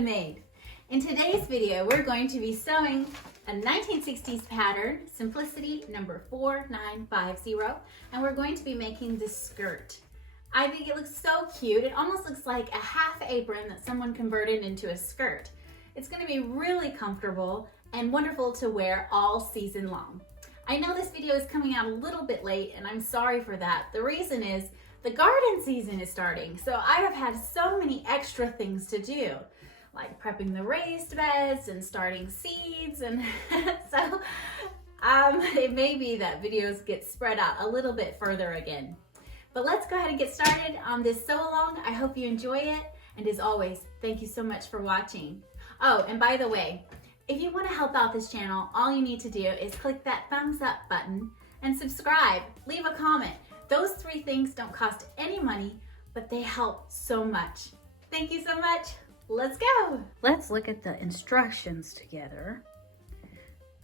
Amanda Made. In today's video, we're going to be sewing a 1960s pattern, Simplicity number 4950, and we're going to be making this skirt. I think it looks so cute. It almost looks like a half apron that someone converted into a skirt. It's going to be really comfortable and wonderful to wear all season long. I know this video is coming out a little bit late, and I'm sorry for that. The reason is the garden season is starting, so I have had so many extra things to do, like prepping the raised beds and starting seeds, and so it may be that videos get spread out a little bit further again. But let's go ahead and get started on this sew along. I hope you enjoy it, and as always, thank you so much for watching. Oh, and by the way, if you want to help out this channel, all you need to do is click that thumbs up button and subscribe, leave a comment. Those three things don't cost any money, but they help so much. Thank you so much. Let's go. Let's look at the instructions together.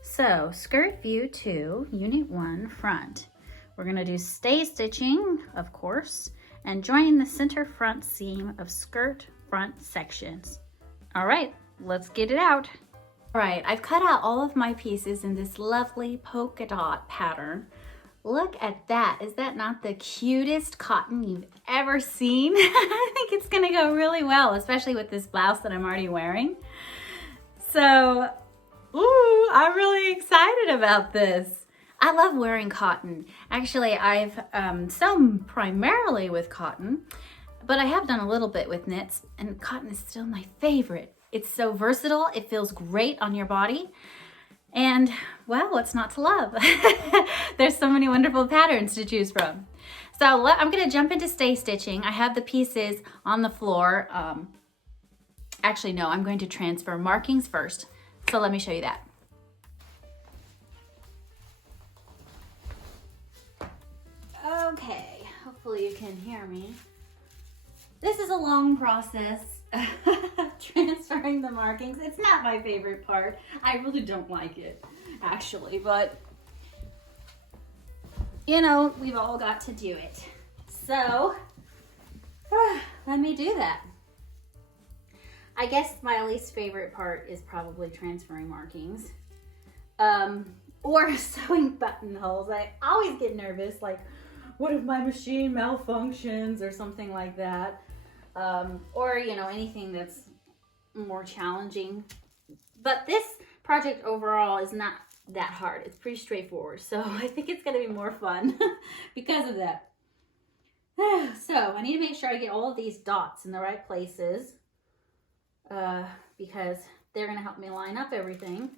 So, skirt view 2, unit 1, front. We're gonna do stay stitching, of course, and join the center front seam of skirt front sections. All right, let's get it out. All right, I've cut out all of my pieces in this lovely polka dot pattern. Look at that. Is that not the cutest cotton you've ever seen? I think it's gonna go really well, especially with this blouse that I'm already wearing. So, ooh, I'm really excited about this. I love wearing cotton. Actually, I've sewn primarily with cotton, but I have done a little bit with knits, and cotton is still my favorite. It's so versatile, it feels great on your body. And, well, what's not to love? There's so many wonderful patterns to choose from. So I'm gonna jump into stay stitching. I have the pieces on the floor. Actually, no, I'm going to transfer markings first. So let me show you that. Okay, hopefully you can hear me. This is a long process. Transferring the markings. It's not my favorite part. I really don't like it, actually, but you know, we've all got to do it. So let me do that. I guess my least favorite part is probably transferring markings or sewing buttonholes. I always get nervous, like, what if my machine malfunctions or something like that? Or, you know, anything that's more challenging. But this project overall is not that hard. It's pretty straightforward. So I think it's going to be more fun because of that. So I need to make sure I get all of these dots in the right places because they're going to help me line up everything.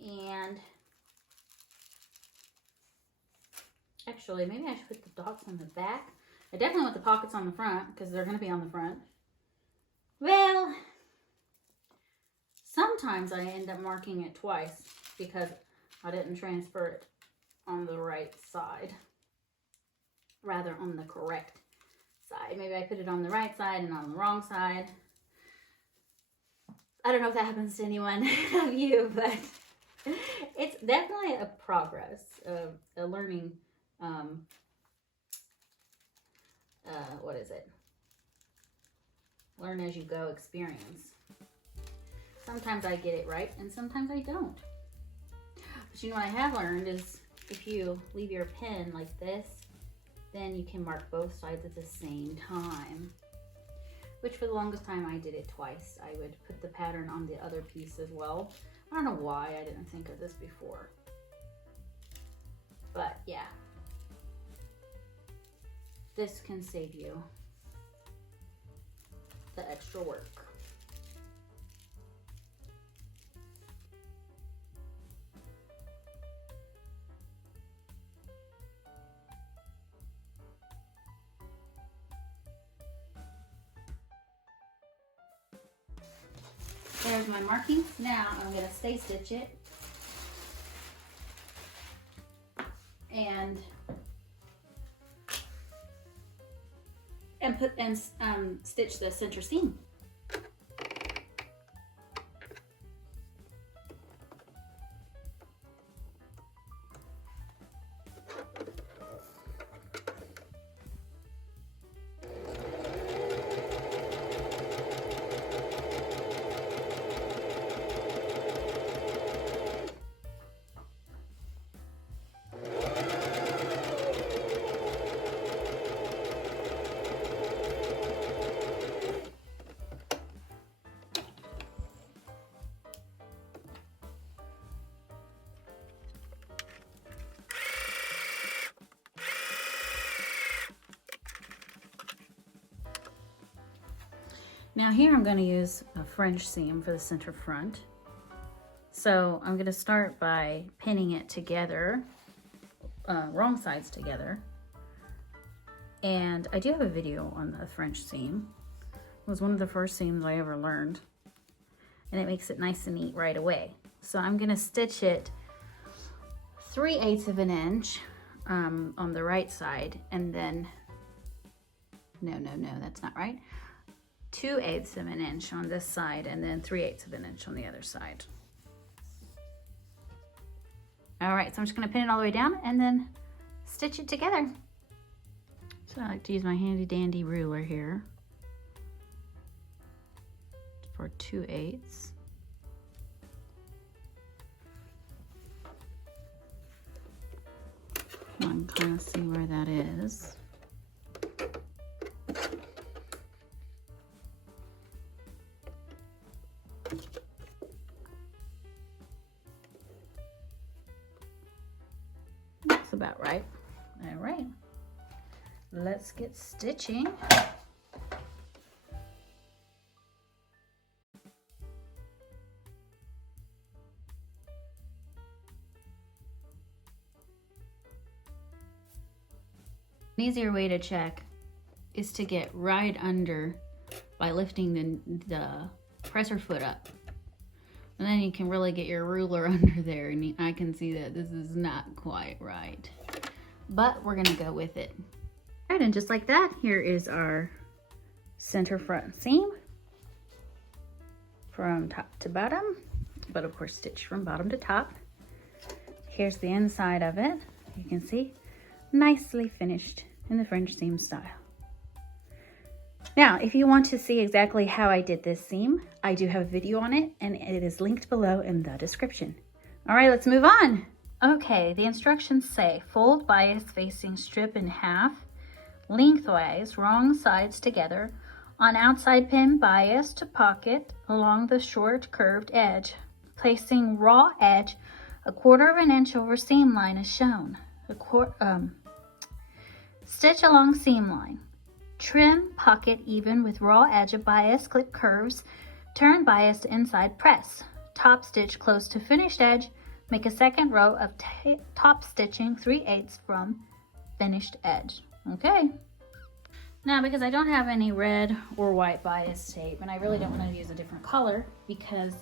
And actually, maybe I should put the dots on the back. I definitely want the pockets on the front because they're going to be on the front. Well, sometimes I end up marking it twice because I didn't transfer it on the right side. Rather, on the correct side. Maybe I put it on the right side and on the wrong side. I don't know if that happens to anyone of you, but it's definitely a progress of a learning what is it? Learn as you go experience. Sometimes I get it right and sometimes I don't. But you know what I have learned is if you leave your pen like this, then you can mark both sides at the same time. Which for the longest time I did it twice. I would put the pattern on the other piece as well. I don't know why I didn't think of this before. But yeah. This can save you the extra work. There's my markings. Now I'm going to stay stitch it and stitch the center seam. Now here I'm going to use a French seam for the center front. So I'm going to start by pinning it together, wrong sides together. And I do have a video on the French seam. It was one of the first seams I ever learned. And it makes it nice and neat right away. So I'm going to stitch it 3/8 of an inch on the right side, and then, no, that's not right. 2/8 of an inch on this side, and then 3/8 of an inch on the other side. All right, so I'm just gonna pin it all the way down and then stitch it together. So I like to use my handy dandy ruler here for 2/8. I can kind of see where that is. That's about right. All right, let's get stitching. An easier way to check is to get right under by lifting the presser foot up. And then you can really get your ruler under there, and I can see that this is not quite right. But we're gonna go with it. All right, and just like that, here is our center front seam from top to bottom, but of course stitched from bottom to top. Here's the inside of it. You can see, nicely finished in the French seam style. Now, if you want to see exactly how I did this seam, I do have a video on it, and it is linked below in the description. All right, let's move on. Okay, the instructions say, fold bias facing strip in half, lengthwise, wrong sides together, on outside pin bias to pocket along the short curved edge, placing raw edge 1/4 inch over seam line as shown. Stitch along seam line. Trim pocket even with raw edge of bias clip curves. Turn bias to inside press. Top stitch close to finished edge. Make a second row of top stitching 3/8 from finished edge. Okay. Now, because I don't have any red or white bias tape, and I really don't want to use a different color because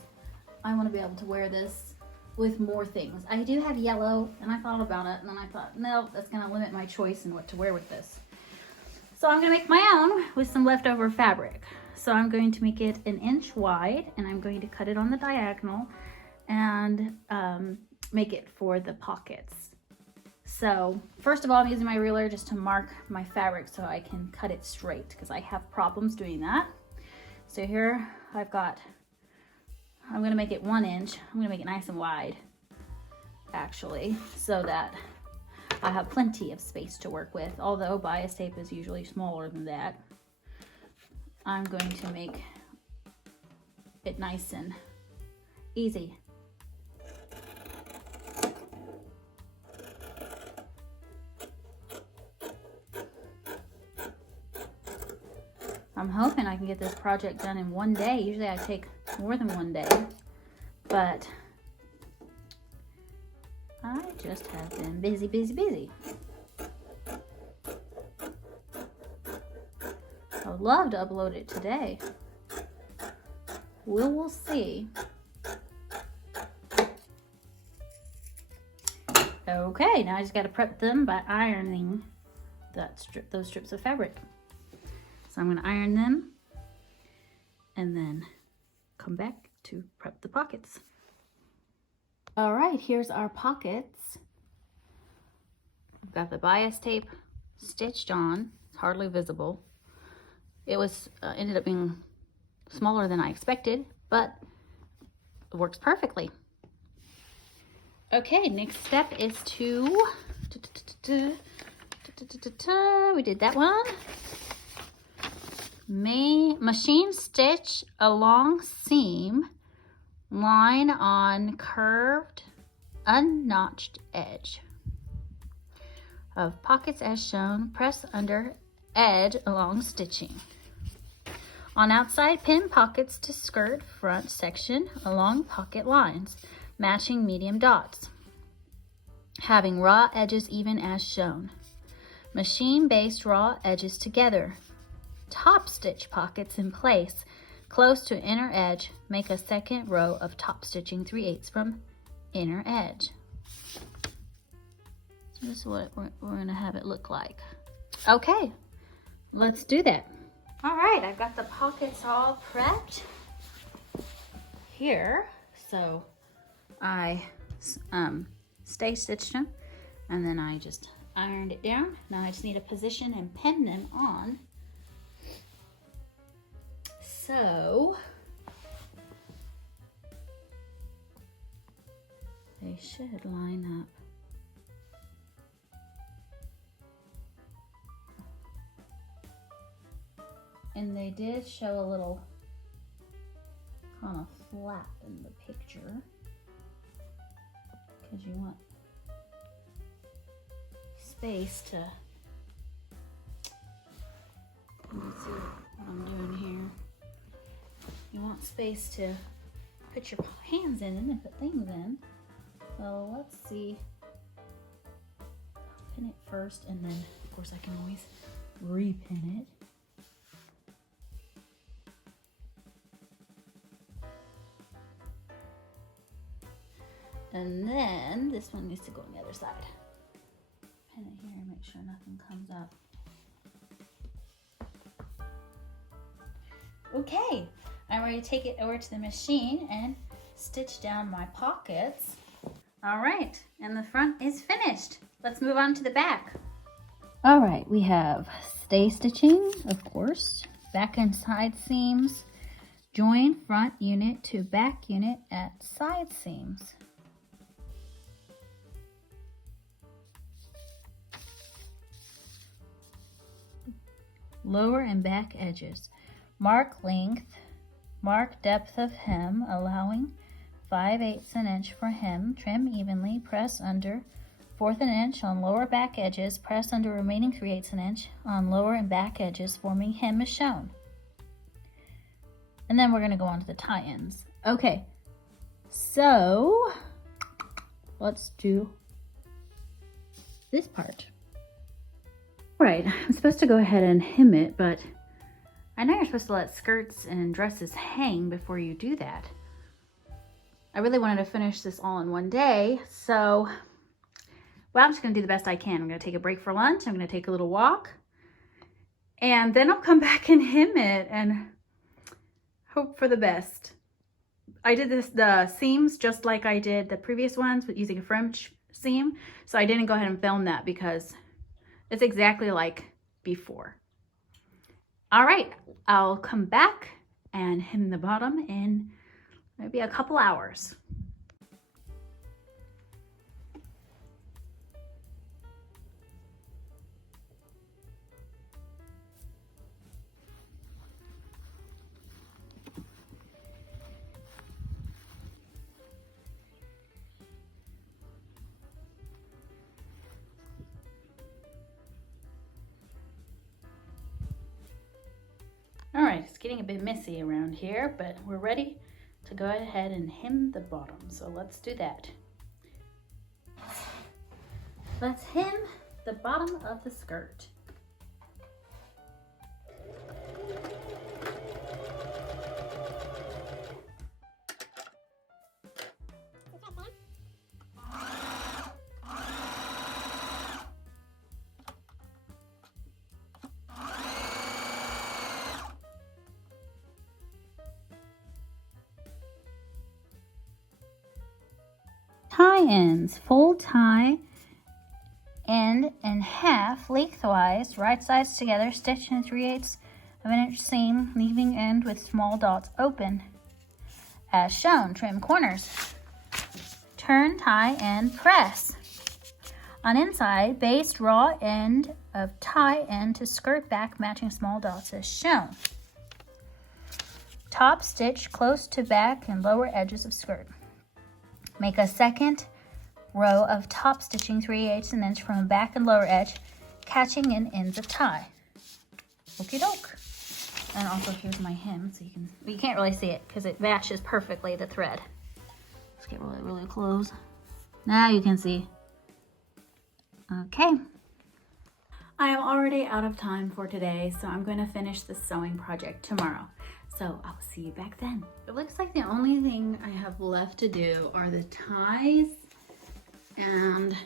I want to be able to wear this with more things. I do have yellow, and I thought about it, and then I thought, no, that's going to limit my choice in what to wear with this. So I'm going to make my own with some leftover fabric. So I'm going to make it 1 inch wide, and I'm going to cut it on the diagonal and make it for the pockets. So first of all, I'm using my ruler just to mark my fabric so I can cut it straight, because I have problems doing that. So here I'm going to make it 1 inch. I'm going to make it nice and wide, actually, so that I have plenty of space to work with. Although bias tape is usually smaller than that, I'm going to make it nice and easy. I'm hoping I can get this project done in 1 day. Usually I take more than 1 day, but I just have been busy. I would love to upload it today. We'll see. Okay, now I just got to prep them by ironing those strips of fabric. So I'm going to iron them and then come back to prep the pockets. All right, here's our pockets. I've got the bias tape stitched on. It's hardly visible. It was ended up being smaller than I expected, but it works perfectly. Okay, next step is to we did that one. Machine stitch along seam line on curved unnotched edge of pockets as shown. Press under edge along stitching. On outside, pin pockets to skirt front section along pocket lines, matching medium dots, having raw edges even as shown. Machine-based raw edges together. Top stitch pockets in place, close to inner edge. Make a second row of top stitching 3/8 from inner edge. So this is what we're gonna have it look like. Okay, let's do that. All right, I've got the pockets all prepped here. So I stay stitched them and then I just ironed it down. Now I just need to position and pin them on. So they should line up. And they did show a little kind of flap in the picture because you want space to, let me see what I'm doing here. You want space to put your hands in and put things in. So let's see. I'll pin it first and then of course I can always repin it. And then this one needs to go on the other side. Pin it here and make sure nothing comes up. Okay, I'm ready to take it over to the machine and stitch down my pockets. All right, and the front is finished. Let's move on to the back. All right, we have stay stitching, of course, back and side seams, join front unit to back unit at side seams. Lower and back edges. Mark length, mark depth of hem, allowing 5/8 inch for hem. Trim evenly, press under 1/4 inch on lower back edges, press under remaining 3/8 inch on lower and back edges, forming hem as shown. And then we're gonna go on to the tie-ins. Okay, so let's do this part. Right, I'm supposed to go ahead and hem it, but I know you're supposed to let skirts and dresses hang before you do that. I really wanted to finish this all in one day, so, well, I'm just gonna do the best I can. I'm gonna take a break for lunch, I'm gonna take a little walk, and then I'll come back and hem it and hope for the best. I did the seams just like I did the previous ones, but using a French seam, so I didn't go ahead and film that because it's exactly like before. All right, I'll come back and hem the bottom in maybe a couple hours. All right, it's getting a bit messy around here, but we're ready to go ahead and hem the bottom. So let's do that. Let's hem the bottom of the skirt. Tie-ins, fold tie end in half lengthwise, right sides together, stitch in 3/8 of an inch seam, leaving end with small dots open. As shown, trim corners. Turn, tie, and press. On inside, baste raw end of tie end to skirt back, matching small dots as shown. Top stitch close to back and lower edges of skirt. Make a second row of top stitching 3/8 inch from back and lower edge, catching in ends of tie. Okie doke. And also here's my hem, so you can't really see it because it matches perfectly the thread. Let's get really, really close. Now you can see. Okay. I am already out of time for today, so I'm going to finish the sewing project tomorrow. So I'll see you back then. It looks like the only thing I have left to do are the ties and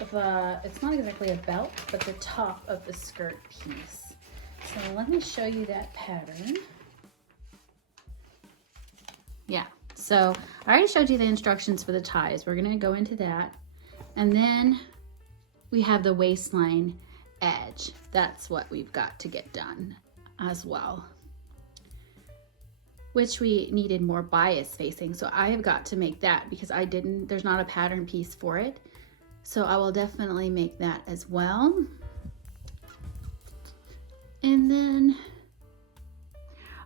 it's not exactly a belt, but the top of the skirt piece. So let me show you that pattern. Yeah, so I already showed you the instructions for the ties. We're gonna go into that. And then we have the waistline edge. That's what we've got to get done as well, which we needed more bias facing. So I have got to make that because there's not a pattern piece for it. So I will definitely make that as well. And then,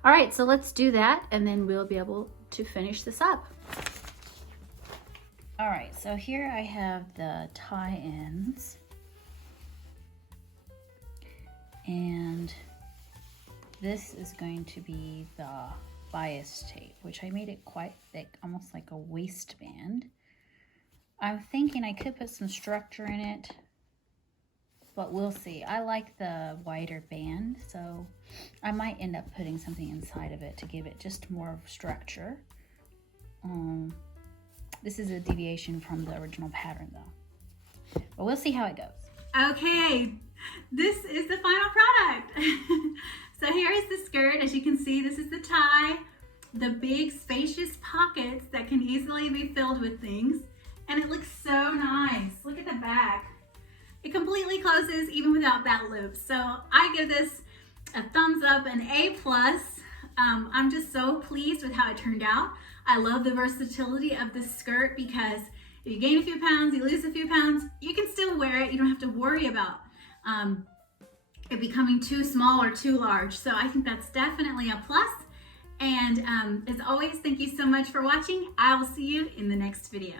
all right, so let's do that and then we'll be able to finish this up. All right, so here I have the tie ends. And this is going to be the bias tape, which I made it quite thick, almost like a waistband. I'm thinking I could put some structure in it, but we'll see. I like the wider band, so I might end up putting something inside of it to give it just more structure. This is a deviation from the original pattern though, but we'll see how it goes. Okay, this is the final product. So here is the skirt. As you can see, this is the tie, the big spacious pockets that can easily be filled with things. And it looks so nice. Look at the back. It completely closes even without that loop. So I give this a thumbs up, an A+. I'm just so pleased with how it turned out. I love the versatility of this skirt because if you gain a few pounds, you lose a few pounds, you can still wear it. You don't have to worry about it becoming too small or too large. So I think that's definitely a plus. And as always, thank you so much for watching. I will see you in the next video.